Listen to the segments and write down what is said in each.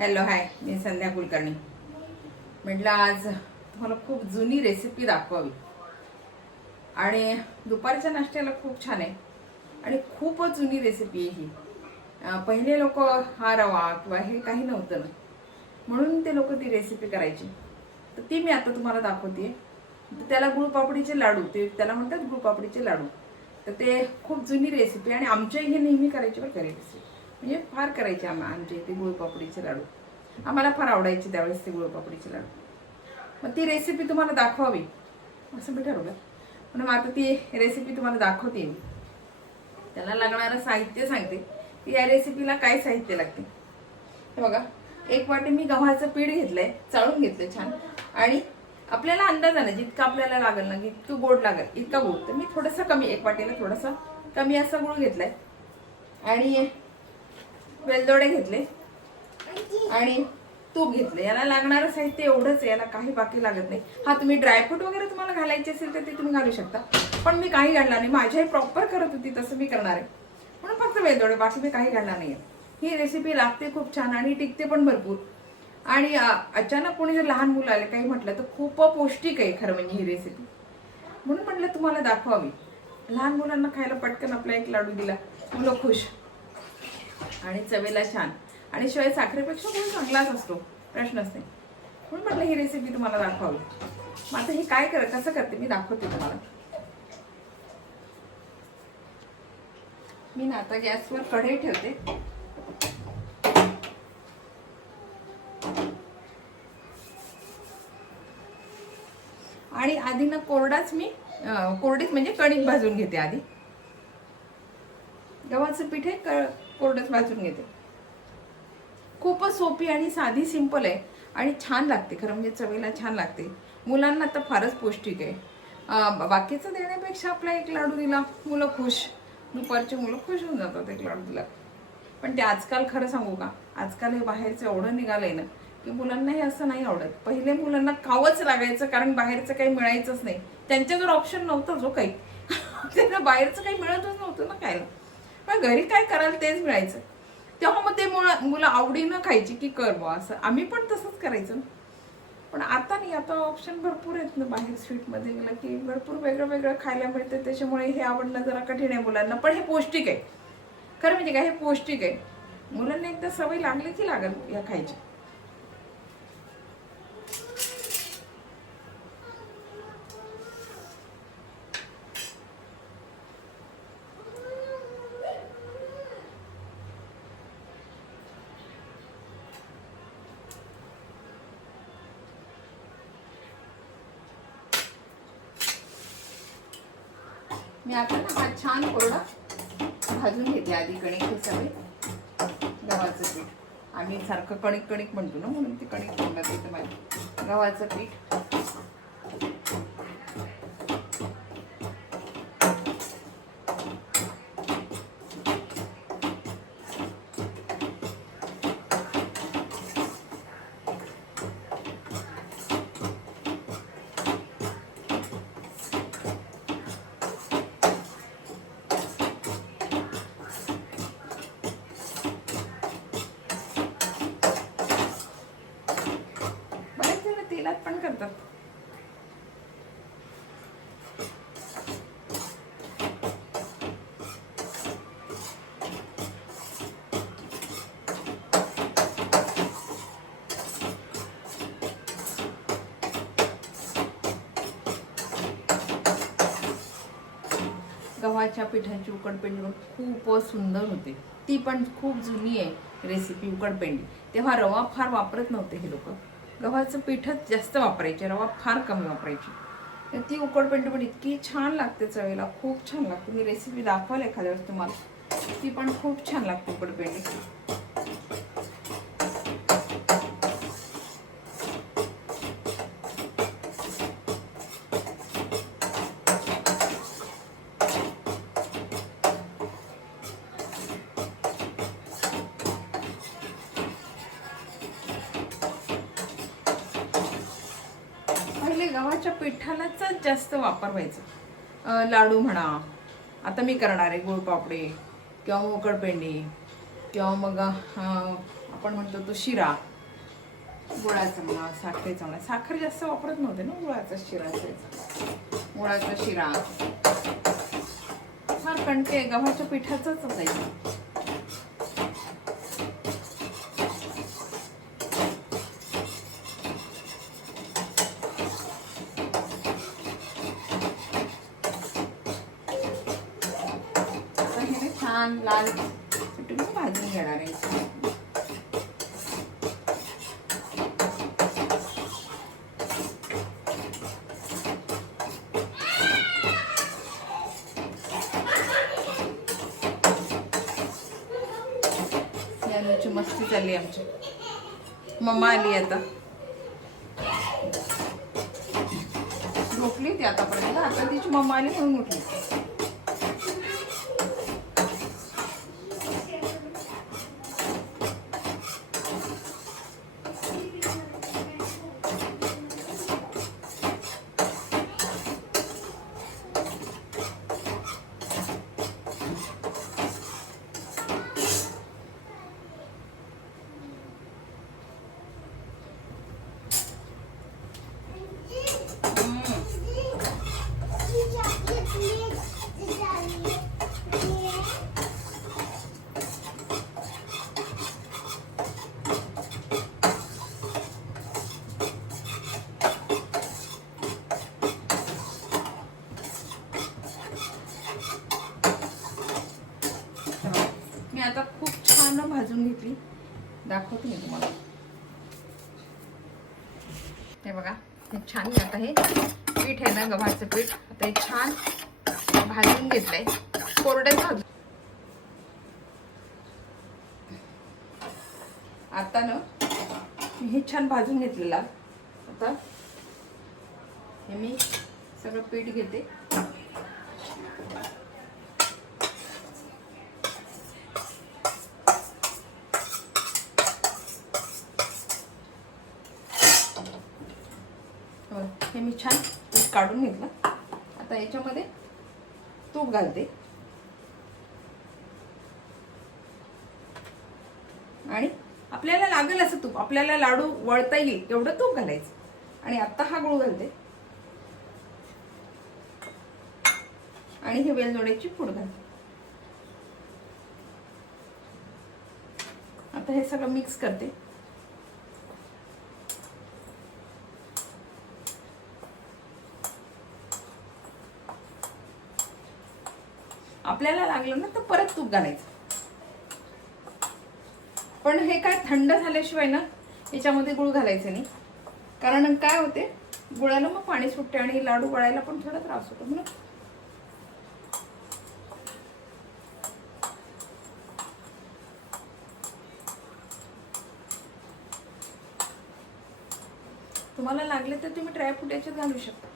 Hello hi, मी संध्या कुलकर्णी. म्हटलं आज तुम्हाला खूप जुनी रेसिपी दाखवावी आणि दुपारच्या नाश्त्याला खूप छान आहे आणि खूपच जुनी रेसिपी आहे ही. पहिले लोक हा रवा किंवा हे काही नव्हतं ना, म्हणून ते लोक ती रेसिपी करायची. तर ती मी आता तुम्हाला दाखवते. त्याला गुळपापडीचे लाडू, ते त्याला म्हणतात गुळपापडीचे लाडू. तर ते खूप जुनी रेसिपी आणि आमच्या इथे नेहमी करायची बरं का रेसिपी, म्हणजे फार करायचे आमच्या इथे गुळपापडीचे लाडू. आम्हाला फार आवडायचे त्यावेळेस ते गुळपापडीचे लाडू. मग ती रेसिपी तुम्हाला दाखवावी असं मी ठरवलं. म्हणून आता ती रेसिपी तुम्हाला दाखवते मी. त्याला लागणारं साहित्य सांगते की या रेसिपीला काय साहित्य लागते. हे बघा, एक वाटी मी गव्हाचं पीठ घेतलंय, चाळून घेतलंय छान. आणि आपल्याला अंदाजाने जितकं आपल्याला लागेल ना, इतकं गोड लागेल इतका गुळ, तर मी थोडंसं कमी, एक वाटीला थोडासा कमी असा गुळ घेतलाय. आणि वेलदोडे घेतले आणि तूप घेतले. याला लागणारं साहित्य एवढंच आहे, याला काही बाकी लागत नाही. हा, तुम्ही ड्रायफ्रूट वगैरे तुम्हाला घालायचे असेल तर ते तुम्ही घालू शकता, पण मी काही घालणार नाही. माझी आई प्रॉपर करत होती तसं मी करणार आहे, म्हणून फक्त वेलदोडे, बाकी मी काही घालणार नाही. ही रेसिपी लागते खूप छान आणि टिकते पण भरपूर. आणि अचानक कोणी जर लहान मुलं आले काही म्हटलं तर खूप पौष्टिक आहे खरं म्हणजे ही रेसिपी, म्हणून म्हटलं तुम्हाला दाखवावी. लहान मुलांना खायला पटकन आपला एक लाडू दिला, मुलं खुश आणि चवेला छान. आणि शिवाय साखरेपेक्षा गुळ चांगलाच असतो, प्रश्नच नाही. म्हणून म्हटलं ही रेसिपी तुम्हाला दाखवावी. मग आता हे काय कसं करते मी दाखवते तुम्हाला. मी ना आता गॅसवर कढई ठेवते. आणि आधी ना कोरडीच म्हणजे कणिक भाजून घेते. आधी गव्हाचं पीठ आहे, कोरडच भाजून घेते. खूपच सोपी आणि साधी, सिंपल आहे आणि छान लागते खरं म्हणजे, चवीला छान लागते. मुलांना तर फारच पौष्टिक आहे. बाकीचं देण्यापेक्षा आपला एक लाडू दिला, मुलं खुश. दुपारचे मुलं खुश होऊन जातात एक लाडू दिला. पण ते आजकाल खरं सांगू का, आजकाल हे बाहेरचं एवढं निघालंय ना की मुलांना हे असं नाही आवडत. पहिले मुलांना खावंच लागायचं, कारण बाहेरचं काही मिळायचंच नाही. त्यांच्याजवळ ऑप्शन नव्हतं जो काही त्यांना बाहेरचं काही मिळतच नव्हतं ना खायला, पण घरी काय कराल तेच मिळायचं. तेव्हा मग ते मुलं आवडीनं खायची की कर बुवा, असं आम्ही पण तसंच करायचं. पण आता नाही, आता ऑप्शन भरपूर आहेत ना बाहेर. स्वीटमध्ये गेलं की भरपूर वेगळं वेगळं खायला मिळतं, त्याच्यामुळे हे आवडणं जरा कठीण आहे मुलांना. पण हे पौष्टिक आहे खरं म्हणजे काय, हे पौष्टिक आहे. मुलांना एकदा सवय लागली की लागल या खायची. मी आता ना हा छान कोरडा भाजून घेते आधी. कणिक हे सगळे गव्हाचं पीठ, आम्ही सारखं कणिक कणिक म्हणतो ना, म्हणून ते कणिक तोंडात येतं माझ्या. गव्हाचं पीठ तेलात पण करतात. गव्हाच्या पिठाची उकडपेंडी खूपच सुंदर होते. ती पण खूप जुनी आहे रेसिपी उकडपेंडी. तेव्हा रवा फार वापरत नव्हते हे लोक, गव्हाचं पीठच जास्त वापरायचे, रवा फार कमी वापरायची. ती उकडपेंडी पण इतकी छान लागते, चवीला खूप छान लागते. मी रेसिपी दाखवाल एखाद्या वेळेस तुम्हाला. ती पण खूप छान लागते उकडपेंडी. पहिले गव्हाच्या पिठालाच जास्त वापर व्हायचा. लाडू म्हणा, आता मी करणार आहे गुळपापडी किंवा उकडपेंडी किंवा मग आपण म्हणतो तो शिरा, गुळाचा म्हणा, साखरेचा म्हणा. साखर जास्त वापरत नव्हते ना, गुळाचा शिरा असायचा. गुळाचा शिरा फार कणके गव्हाच्या पिठाचंच असायचं. आता हे ना छान लाल पिठून भाजून घेणार आहे. मस्ती चालली आमची. मम्मा आली आता, झोपली ती आतापर्यंत. आता तिची मम्मा आली म्हणून उठली. मी आता खूप छान भाजून घेतली, दाखवते मी तुम्हाला. हे बघा, हे छान. आता हे पीठ आहे ना, गव्हाचं पीठ, आता हे छान भाजून घेतलंय. कोरडं भाजून. आता ना हे छान भाजून घेतलेलं. आता हे मी सगळं पीठ घेते. हे मी छान पीठ काढून घेतलं. आता याच्यामध्ये तूप घालते आणि आपल्याला लागेल असं तूप, आपल्याला लाडू वळता येईल एवढं तूप घालायचं. आणि आता हा गुळ घालते आणि हे वेलदोड्याची पूड घालते. आता हे सगळं मिक्स करते. आपल्याला लागलं ना तर परत तूप घालायचं. पण हे काय थंड झाल्याशिवाय ना याच्यामध्ये गुळ घालायचं नाही, कारण काय होते, गुळाला मग पाणी सुटते आणि लाडू वळायला पण थोडा त्रास होतो. म्हणून तुम्हाला लागले तर तुम्ही ड्रायफ्रूट याच्यात घालू शकता.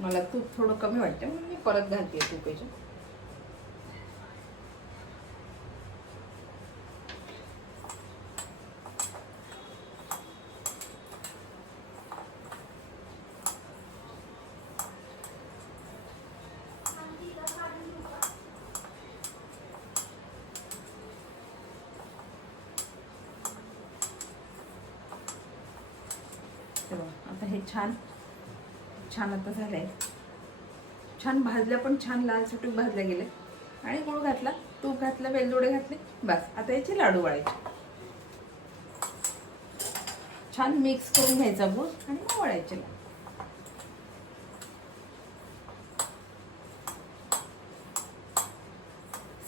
मला तूप थोडं कमी वाटतं म्हणून मी परत घालते तूप याच्यात. आता हे छान छान आता झालंय. छान भाजल्या, पण छान लाल सुटूक भाजल्या गेले. आणि गुळ घातला, तूप घातलं, वेलदोडे घातले, बस. आता याचे लाडू वळायचे. छान मिक्स करून घ्यायचा गुळ आणि मग वळायचे.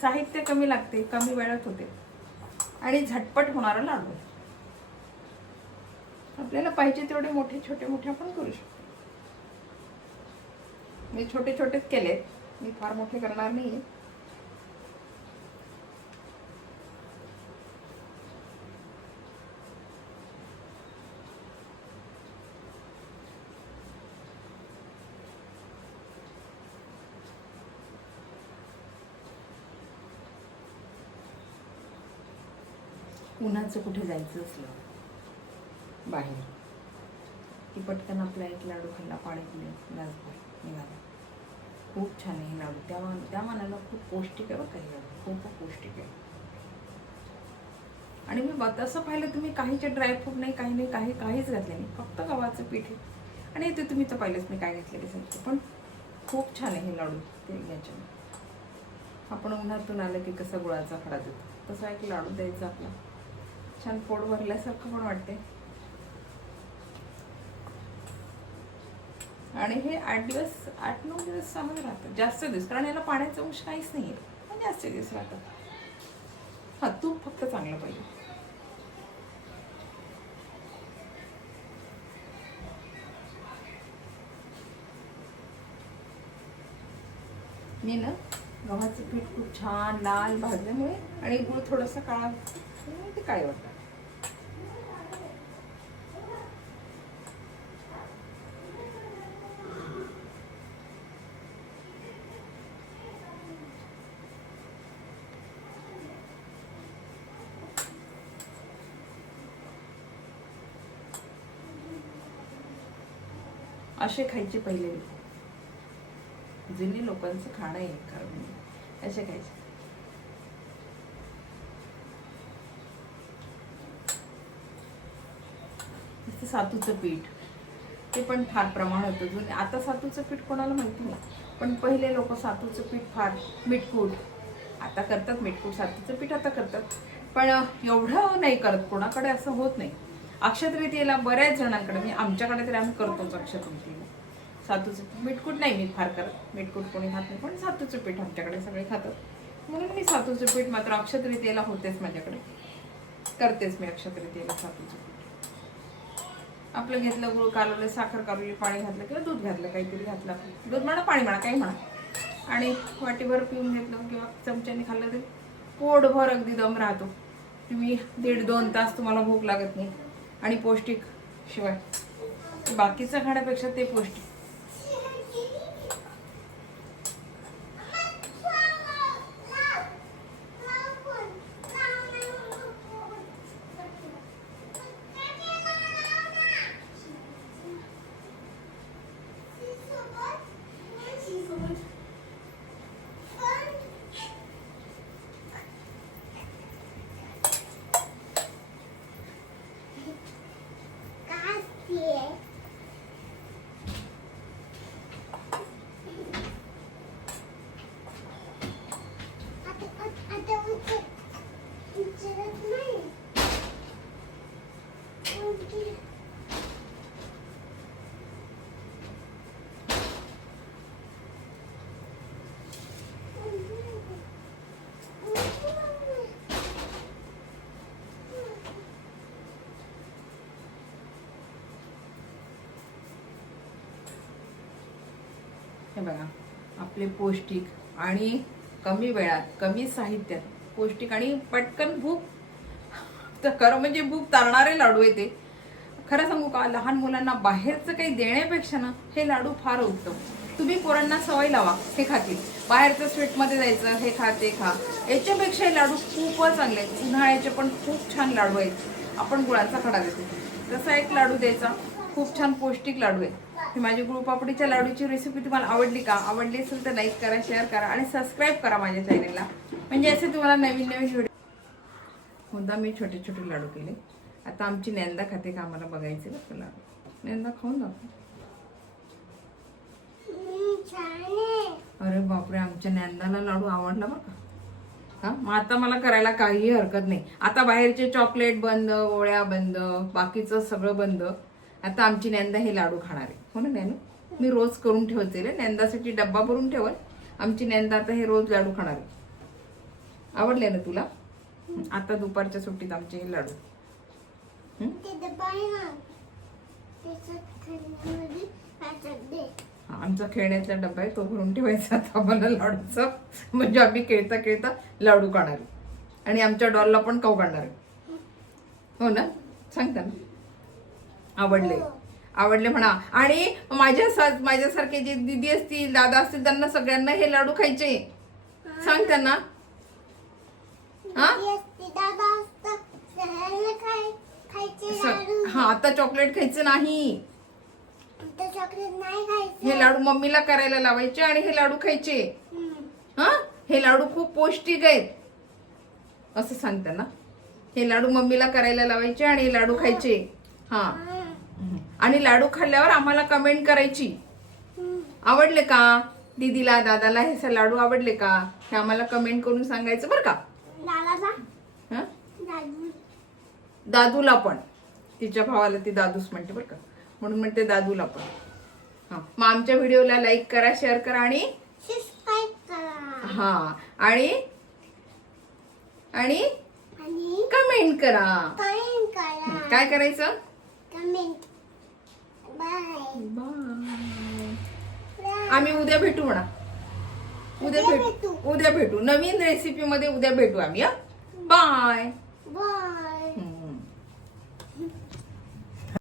साहित्य कमी लागते, कमी वेळात होते आणि झटपट होणारा लाडू. आपल्याला पाहिजे तेवढे मोठे छोटे मोठे आपण करू शकतो. मी छोटे छोटेच केलेत, मी फार मोठे करणार नाहीये. उन्हाचं कुठे जायचं असलं बाहेर की पटकन आपला एक लाडू खाल्ला, पाणी पिले, घासभर निघाला. खूप छान आहे हे लाडू. त्या मानाला खूप पौष्टिक आहे बघा हे लाडू, खूप पौष्टिक आहे. आणि मी तसं पाहिलं तुम्ही काहीचे ड्रायफ्रूट नाही, काही नाही, काहीच घातले नाही, फक्त गव्हाचं पीठ आहे. आणि इथे तुम्ही तर पाहिलंच मी काय घेतलेले सांगते, पण खूप छान आहे हे लाडू. ते घ्यायचे आपण उन्हातून आलं की कसं गुळाचा खडा देतो तसा एक लाडू द्यायचा आपला, छान पोट भरल्यासारखं पण वाटते. आणि हे 8-9 दिवस चांगलं राहतं, जास्त दिवस, कारण याला पाण्याचा अंश काहीच नाही आहे, जास्त दिवस राहतात. हा तूप फक्त चांगलं पाहिजे. मी ना गव्हाचं पीठ खूप छान लाल भाजल्यामुळे आणि गुळ थोडासा काळा ते काळे वाटतात. असे खायचे पहिले जुनी लोकांचं खाणं आहे, कारण असे खायचे. सातूचं पीठ ते पण फार प्रमाण होतं जुने. आता सातूचं पीठ कोणाला माहिती नाही, पण पहिले लोक सातूचं पीठ फार, मीठकूट आता करतात, मीठकूट सातूचं पीठ आता करतात, पण एवढं नाही करत, कोणाकडे असं होत नाही. अक्षयतृतीयेला बऱ्याच जणांकडे, म्हणजे आमच्याकडे तरी आम्ही करतोच अक्षयतृतीयेला सातूचं पीठ. मीठकूट नाही मी फार करत, मीठकूट कोणी खात नाही, पण सातूचं पीठ आमच्याकडे सगळे खातात, म्हणून मी सातूचं पीठ मात्र अक्षयतृतीयेला होतेच माझ्याकडे, करतेच मी अक्षयतृतीयेला सातूचं पीठ. आपलं घेतलं गुळ कालवलं, साखर कालवली, पाणी घातलं किंवा दूध घातलं, काहीतरी घातलं, दूध म्हणा पाणी म्हणा काही म्हणा, आणि वाटीभर पिऊन घेतलं किंवा चमच्याने खाल्लं तरी पोटभर अगदी दम राहतो. तुम्ही 1.5-2 तास तुम्हाला भूक लागत नाही, आणि पौष्टिक, शिवाय बाकीचं खाण्यापेक्षा ते पौष्टिक. हे बघा आपले पौष्टिक आणि कमी वेळात, कमी साहित्यात पौष्टिक आणि पटकन भूक तर खरं म्हणजे भूक तारणारे लाडू आहे ते. खरं सांगू का, लहान मुलांना बाहेरचं काही देण्यापेक्षा ना हे लाडू फार उत्तम. तुम्ही पोरांना सवय लावा, हे खातील. बाहेरचं स्वीटमध्ये जायचं, हे खा ते खा, याच्यापेक्षा हे लाडू खूपच चांगले आहेत. उन्हाळ्याचे पण खूप छान लाडू आहेत. आपण गुळाचा खडा देतो तसा एक लाडू द्यायचा, खूप छान पौष्टिक लाडू आहे. ही माझी गुळपापडीच्या लाडूची रेसिपी तुम्हाला आवडली का? आवडली असेल तर लाईक करा, शेअर करा आणि सबस्क्राईब करा माझ्या चॅनलला, म्हणजे असे तुम्हाला नवीन नवीन व्हिडिओ. मुद्दा मी छोटे छोटे लाडू केले. आता आमची नंदा खाते का आम्हाला बघायचे ना तुला. नंदा खाऊन दाखव. अरे बापरे, आमच्या नंदाला लाडू आवडला बरं का. हा, मग आता मला करायला काहीही हरकत नाही. आता बाहेरचे चॉकलेट बंद, गोळ्या बंद, बाकीचं सगळं बंद. आता आमची नंदा हे लाडू खाणार आहे, हो ना नॅनू? मी रोज करून ठेवते रे, नंदासाठी डब्बा भरून ठेवल. आमची नंदा आता हे रोज लाडू खाणार आहे. आवडले ना तुला? आता दुपारच्या सुट्टीत आमचे हे लाडू. आमचा खेळण्याचा डब्बा आहे, तो भरून ठेवायचा आता आम्हाला लाडूचा, म्हणजे आम्ही खेळता खेळता लाडू काढणार आणि आमच्या डॉलला पण खाऊ काढणार, हो ना? सांगता ना. आवडले आवडले म्हणा. आणि माझ्यासारखे जे दीदी असतील, दादा असतील, त्यांना सगळ्यांना हे लाडू खायचे, सांग त्यांना. हा, हा आता चॉकलेट खायचं नाही. चॉकलेट नाही खायचं. हे लाडू मम्मीला करायला लावायचे आणि हे लाडू खायचे. हा हे लाडू खूप पौष्टिक आहेत असं सांगता ना. हे लाडू मम्मीला करायला लावायचे आणि हे लाडू खायचे. हा आणि लाडू खाल्ल्यावर आम्हाला कमेंट करायची. आवडले का दीदीला दादाला हे लाडू आवडले का हे आम्हाला कमेंट करून सांगायचं बरं का. हा दादूला पण, तिच्या भावाला ती दादूच म्हणते बरं का, म्हणून म्हणते दादूला पण. हा मग आमच्या व्हिडिओला लाईक करा, शेअर करा आणि सबस्क्राइब करा. हा आणि आणि कमेंट करा. कमेंट करा. काय करायचं? कमेंट. बाय. बाय. आम्ही उद्या भेटू म्हणा. उद्या भेटू नवीन रेसिपी मध्ये. उद्या भेटू आम्ही. बाय. बाय.